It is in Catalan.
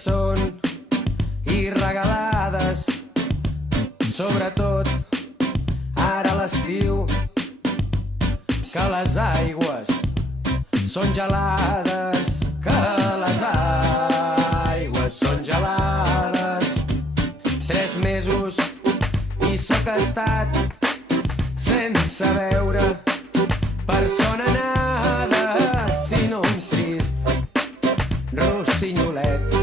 són i regalades, sobretot ara a l'estiu, que les aigües són gelades, que les aigües són gelades. 3 mesos i sóc estat sense veure persona nada, sinó un trist rossinyolet